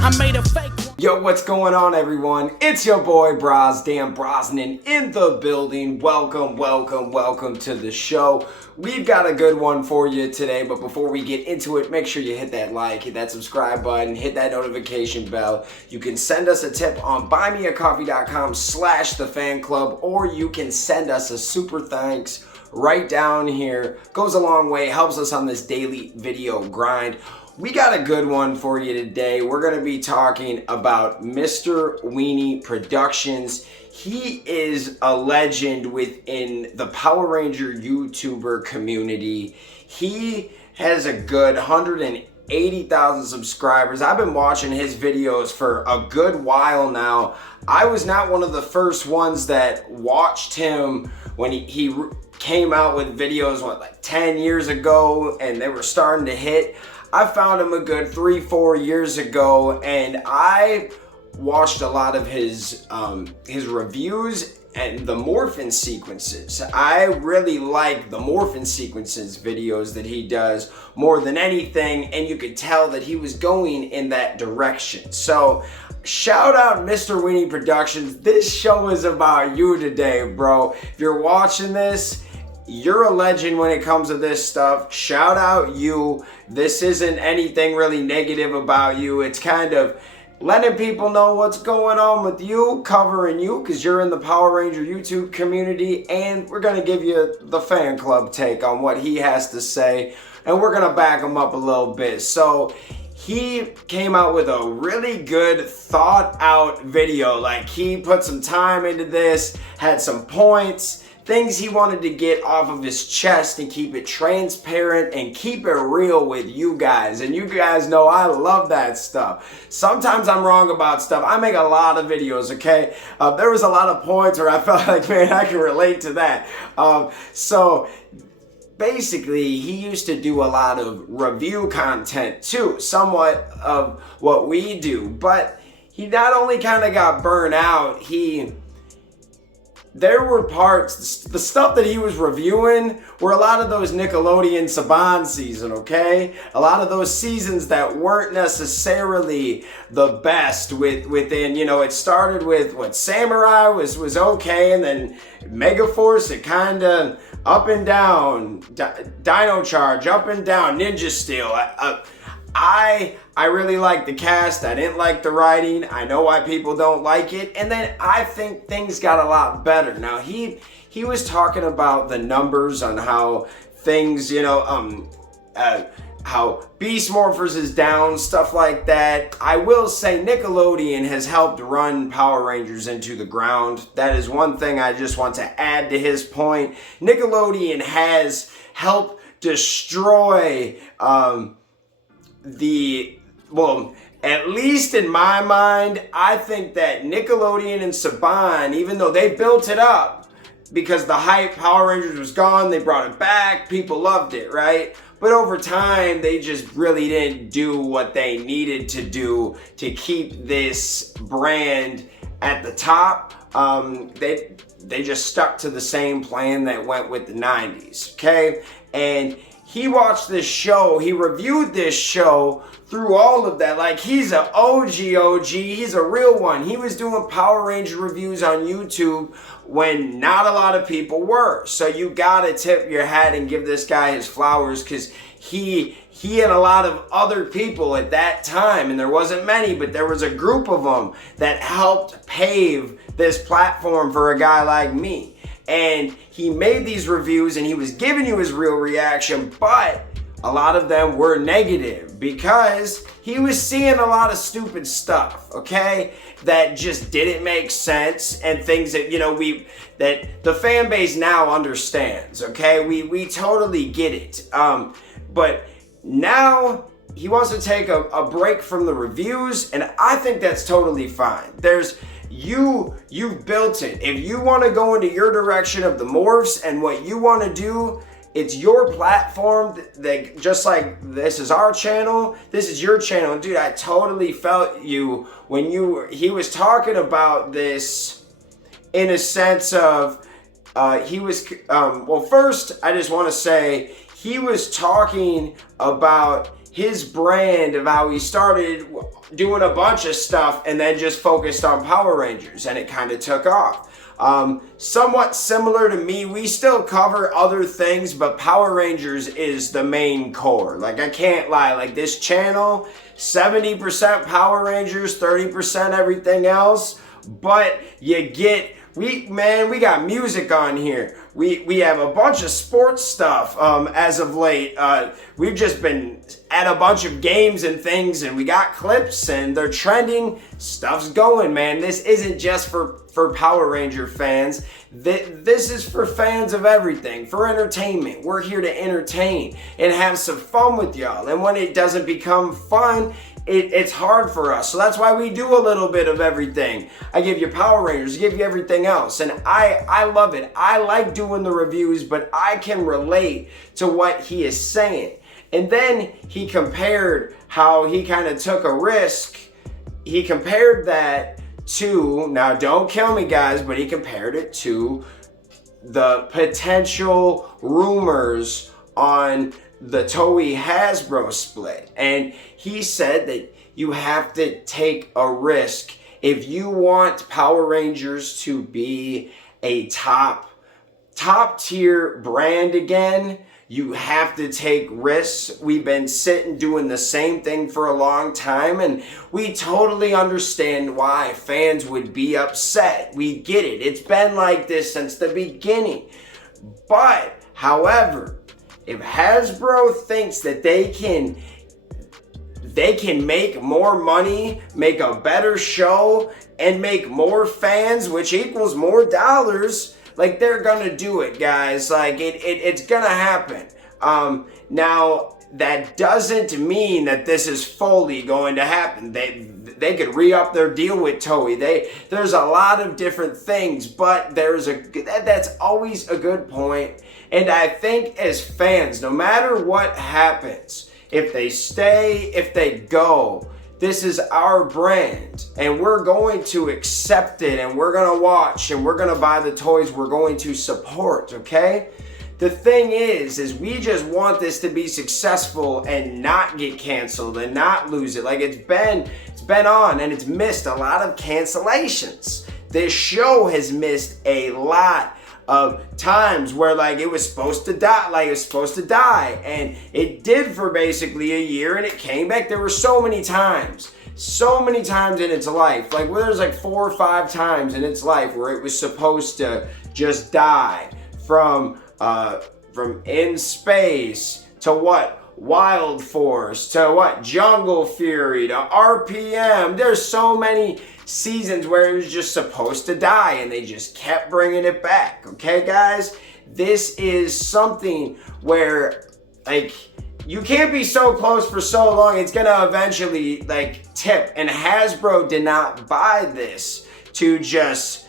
I made a fake one. Yo, what's going on, everyone? It's your boy Dan Brosnan in the building. Welcome to the show. We've got a good one for you today, but before we get into it, make sure you hit that like, hit that subscribe button, hit that notification bell. You can send us a tip on buymeacoffee.com/thefanclub, or you can send us a super thanks right down here. Goes a long way, helps us on this daily video grind. We got a good one for you today. We're going to be talking about MrWeenieProductions. He is a legend within the Power Ranger YouTuber community. He has a good 180,000 subscribers. I've been watching his videos for a good while now. I was not one of the first ones that watched him when he came out with videos, like 10 years ago, and they were starting to hit. I found him a good 3-4 years ago, and I watched a lot of his reviews and the morphin sequences. I really like the morphin sequences videos that he does more than anything, and you could tell that he was going in that direction. So shout out MrWeenieProductions. This show is about you today, bro. If you're watching this, you're a legend when it comes to this stuff. Shout out you. This isn't anything really negative about you. It's kind of letting people know what's going on with you, covering you, because you're in the Power Ranger YouTube community, and we're going to give you the fan club take on what he has to say, and we're going to back him up a little bit. So he came out with a really good thought out video. Like, he put some time into this, had some points, things he wanted to get off of his chest and keep it transparent and keep it real with you guys. And you guys know I love that stuff. Sometimes I'm wrong about stuff. I make a lot of videos, okay? There was a lot of points where I felt like, man, I can relate to that. So basically, he used to do a lot of review content too, somewhat of what we do. But he not only kind of got burnt out, there were parts, the stuff that he was reviewing were a lot of those Nickelodeon Saban season, okay? A lot of those seasons that weren't necessarily the best within, you know, it started with what Samurai was okay, and then Megaforce, it kind of up and down, Dino Charge, up and down, Ninja Steel. I really liked the cast. I didn't like the writing. I know why people don't like it. And then I think things got a lot better. Now, he was talking about the numbers on how things, you know, how Beast Morphers is down, stuff like that. I will say Nickelodeon has helped run Power Rangers into the ground. That is one thing I just want to add to his point. Nickelodeon has helped destroy well, at least in my mind, I think that Nickelodeon and Saban, even though they built it up because the hype, Power Rangers was gone, they brought it back, people loved it, right? But over time, they just really didn't do what they needed to do to keep this brand at the top. They just stuck to the same plan that went with the 90s, okay? And he watched this show, he reviewed this show through all of that. Like, he's an OG, he's a real one. He was doing Power Ranger reviews on YouTube when not a lot of people were. So you gotta tip your hat and give this guy his flowers, because he had a lot of other people at that time, and there wasn't many, but there was a group of them that helped pave this platform for a guy like me. And he made these reviews and he was giving you his real reaction, but a lot of them were negative because he was seeing a lot of stupid stuff, okay? That just didn't make sense, and things that, you know, that the fan base now understands, okay? We totally get it. But now he wants to take a break from the reviews, and I think that's totally fine. You've built it. If you want to go into your direction of the morphs and what you want to do, it's your platform. That just like this is our channel, this is your channel. Dude, I totally felt you when he was talking about this in a sense of well, first I just want to say he was talking about his brand of how he started doing a bunch of stuff and then just focused on Power Rangers, and it kind of took off. Somewhat similar to me, we still cover other things, but Power Rangers is the main core. Like, I can't lie, like this channel, 70% Power Rangers, 30% everything else, but you get, we got music on here. We have a bunch of sports stuff as of late. We've just been at a bunch of games and things, and we got clips and they're trending. Stuff's going, man. This isn't just for Power Ranger fans. This is for fans of everything, for entertainment. We're here to entertain and have some fun with y'all. And when it doesn't become fun, it's hard for us. So that's why we do a little bit of everything. I give you Power Rangers, I give you everything else. And I love it. I like doing the reviews, but I can relate to what he is saying. And then he compared how he kind of took a risk. He compared that to, now don't kill me guys, but he compared it to the potential rumors on the Toei Hasbro split. And he said that you have to take a risk. If you want Power Rangers to be a top tier brand again, you have to take risks. We've been sitting doing the same thing for a long time, and we totally understand why fans would be upset. We get it. It's been like this since the beginning. But, however, if Hasbro thinks that they can make more money, make a better show, and make more fans, which equals more dollars, like, they're gonna do it, guys. Like, it's gonna happen. Now, that doesn't mean that this is fully going to happen. They could re-up their deal with Toei. There's a lot of different things, but that's always a good point. And I think as fans, no matter what happens, if they stay, if they go, this is our brand, and we're going to accept it, and we're going to watch, and we're going to buy the toys we're going to support, okay? The thing is we just want this to be successful and not get canceled and not lose it. Like, it's been on, and it's missed a lot of cancellations. This show has missed a lot of times where, like, it was supposed to die, and it did for basically a year, and it came back. There were so many times in its life, like, where there's like 4 or 5 times in its life where it was supposed to just die, from In Space to what, Wild Force, to what, Jungle Fury, to RPM. There's so many seasons where it was just supposed to die, and they just kept bringing it back. Okay, guys? This is something where, like, you can't be so close for so long. It's gonna eventually, like, tip. And Hasbro did not buy this to just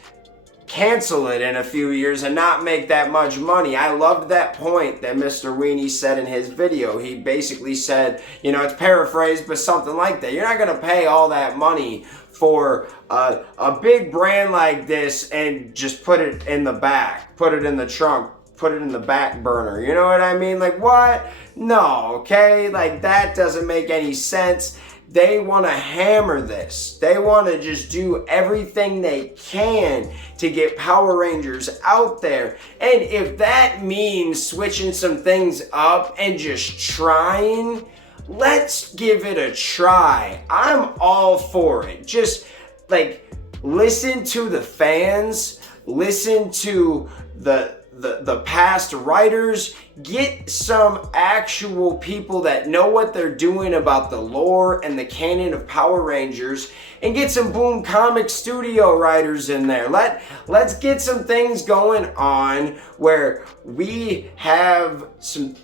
cancel it in a few years and not make that much money. I loved that point that Mr. Weenie said in his video. He basically said, you know, it's paraphrased, but something like that. You're not gonna pay all that money for a big brand like this and just put it in the back, put it in the trunk, put it in the back burner. You know what I mean? Like, what? No, okay? Like, that doesn't make any sense. They want to hammer this. They want to just do everything they can to get Power Rangers out there. And if that means switching some things up and just trying, let's give it a try. I'm all for it. Just, like, listen to the fans, listen to the past writers, get some actual people that know what they're doing about the lore and the canon of Power Rangers, and get some Boom Comic Studio writers in there. Let's get some things going on where we have some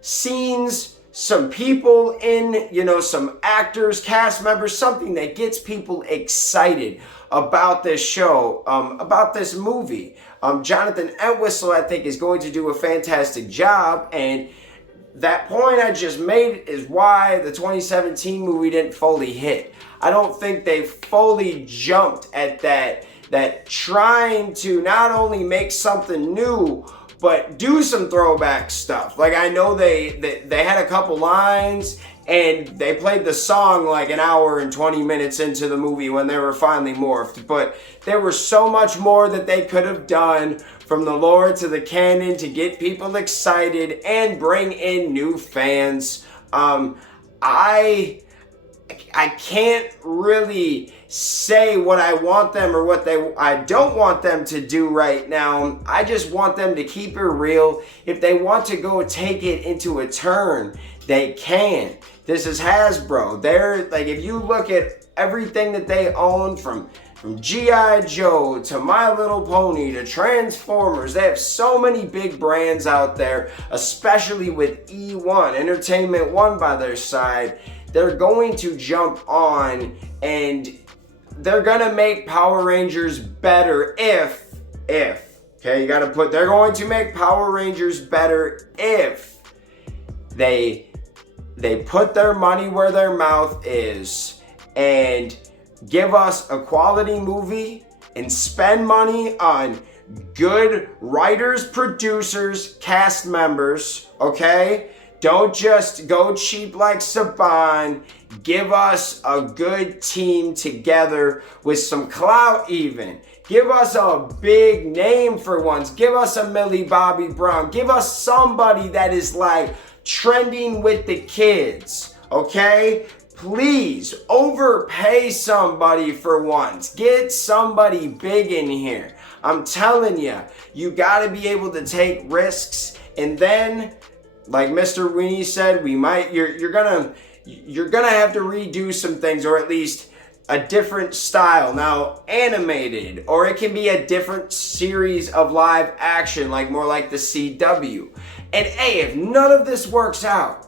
scenes, some people in, you know, some actors, cast members, something that gets people excited about this show, about this movie. Jonathan Entwistle, I think, is going to do a fantastic job, and that point I just made is why the 2017 movie didn't fully hit. I don't think they fully jumped at that trying to not only make something new, but do some throwback stuff. Like, I know they had a couple lines and they played the song like an hour and 20 minutes into the movie when they were finally morphed, but there was so much more that they could have done, from the lore to the canon, to get people excited and bring in new fans. I can't really say what I want them or what I don't want them to do right now. I just want them to keep it real. If they want to go take it into a turn, they can. This is Hasbro. They're like, if you look at everything that they own, from G.I. Joe to My Little Pony to Transformers, they have so many big brands out there, especially with E1, Entertainment One by their side. They're going to jump on and they're gonna make Power Rangers better if, okay, you gotta put, they're going to make Power Rangers better if they put their money where their mouth is and give us a quality movie and spend money on good writers, producers, cast members, okay? Don't just go cheap like Saban. Give us a good team together with some clout even. Give us a big name for once. Give us a Millie Bobby Brown. Give us somebody that is like trending with the kids, okay? Please overpay somebody for once. Get somebody big in here. I'm telling you, you gotta be able to take risks, and then, like Mr. Weenie said, you're gonna have to redo some things, or at least a different style. Now, animated, or it can be a different series of live action, like more like the CW. And hey, if none of this works out,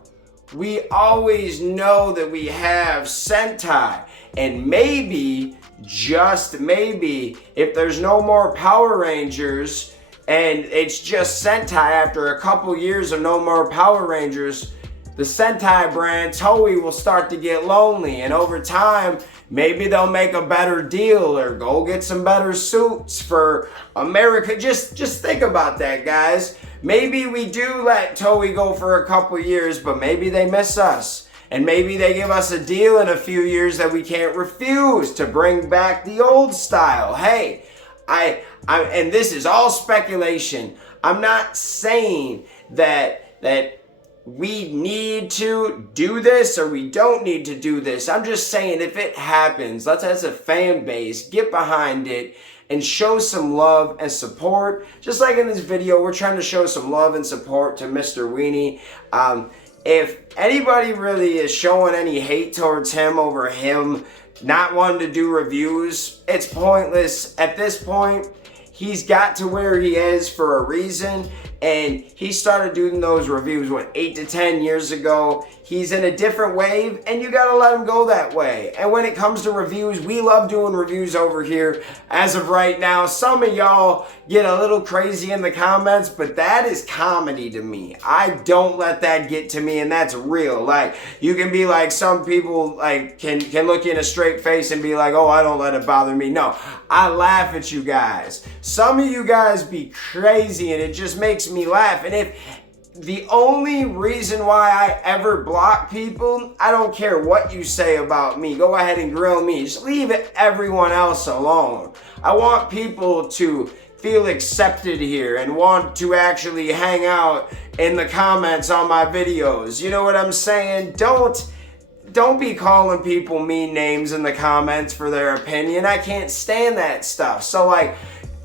we always know that we have Sentai. And maybe, just maybe, if there's no more Power Rangers and it's just Sentai after a couple years of no more Power Rangers, the Sentai brand, Toei, will start to get lonely. And over time, maybe they'll make a better deal or go get some better suits for America. Just think about that, guys. Maybe we do let Toei go for a couple years, but maybe they miss us. And maybe they give us a deal in a few years that we can't refuse to bring back the old style. Hey, and this is all speculation. I'm not saying that we need to do this or we don't need to do this. I'm just saying, if it happens, let's, as a fan base, get behind it and show some love and support. Just like in this video, we're trying to show some love and support to Mr. Weenie. If anybody really is showing any hate towards him over him not wanting to do reviews, it's pointless. At this point, he's got to where he is for a reason, and he started doing those reviews, 8 to 10 years ago. He's in a different wave, and you gotta let him go that way. And when it comes to reviews, we love doing reviews over here. As of right now, some of y'all get a little crazy in the comments, but that is comedy to me. I don't let that get to me, and that's real. Like, you can be like, some people like can look you in a straight face and be like, oh, I don't let it bother me. No, I laugh at you guys. Some of you guys be crazy, and it just makes me laugh. And if the only reason why I ever block people, I don't care what you say about me. Go ahead and grill me. Just leave everyone else alone. I want people to feel accepted here and want to actually hang out in the comments on my videos. You know what I'm saying? Don't be calling people mean names in the comments for their opinion. I can't stand that stuff. So like,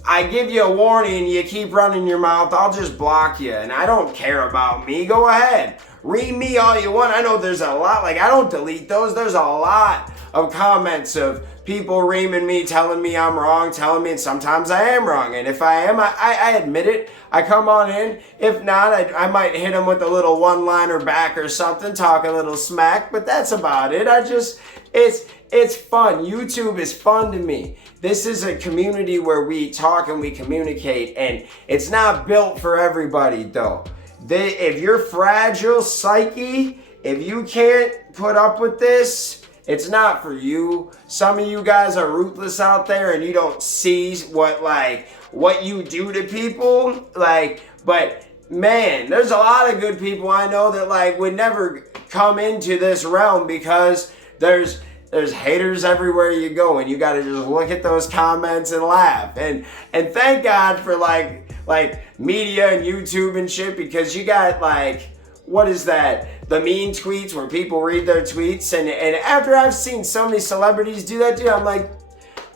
I give you a warning, you keep running your mouth, I'll just block you, and I don't care about me. Go ahead, read me all you want. I know there's a lot, like, I don't delete those. There's a lot of comments of people reaming me, telling me I'm wrong, telling me, and sometimes I am wrong. And if I am, I admit it. I come on in. If not, I might hit them with a little one-liner back or something, talk a little smack, but that's about it. It's fun. YouTube is fun to me. This is a community where we talk and we communicate, and it's not built for everybody though. If you're fragile psyche, if you can't put up with this, it's not for you. Some of you guys are ruthless out there and you don't see what you do to people. But man, there's a lot of good people I know that would never come into this realm because there's haters everywhere you go, and you got to just look at those comments and laugh. And thank God for like media and YouTube and shit, because you got what is that? The mean tweets where people read their tweets, and after I've seen so many celebrities do that, dude, I'm like,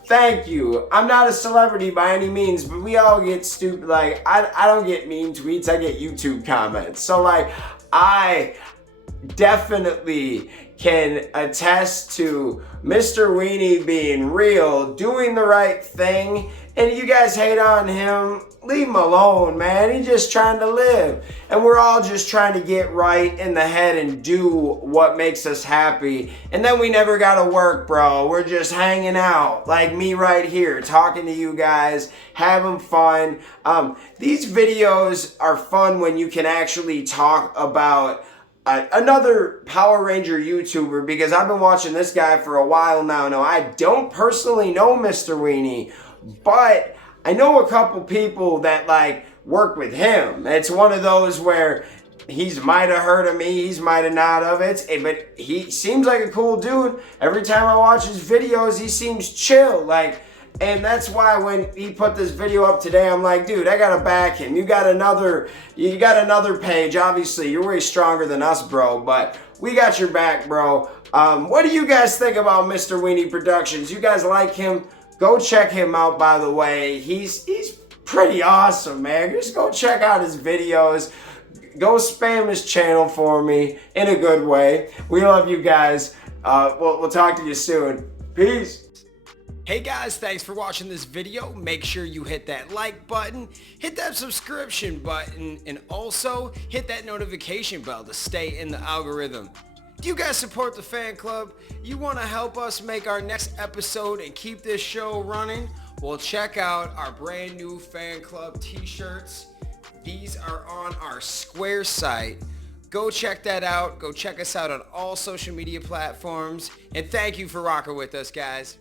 thank you. I'm not a celebrity by any means, but we all get stupid. I don't get mean tweets, I get YouTube comments. So I definitely can attest to Mr. Weenie being real, doing the right thing. And you guys hate on him, leave him alone, man. He's just trying to live. And we're all just trying to get right in the head and do what makes us happy. And then we never gotta work, bro. We're just hanging out, like me right here, talking to you guys, having fun. These videos are fun when you can actually talk about another Power Ranger YouTuber, because I've been watching this guy for a while now. Now, I don't personally know Mr. Weenie, but I know a couple people that work with him. It's one of those where he's might have heard of me, he's might have not of it, but he seems like a cool dude. Every time I watch his videos, he seems chill, and that's why when he put this video up today, I'm like, dude, I gotta back him. You got another page. Obviously, you're way stronger than us, bro, but we got your back, bro. What do you guys think about Mr. Weenie Productions? You guys like him? Go check him out, by the way. He's pretty awesome, man. Just go check out his videos. Go spam his channel for me in a good way. We love you guys. We'll talk to you soon. Peace. Hey guys, thanks for watching this video. Make sure you hit that like button, hit that subscription button, and also hit that notification bell to stay in the algorithm. Do you guys support the fan club? You want to help us make our next episode and keep this show running? Well, check out our brand new fan club t-shirts. These are on our Square site. Go check that out. Go check us out on all social media platforms. And thank you for rocking with us, guys.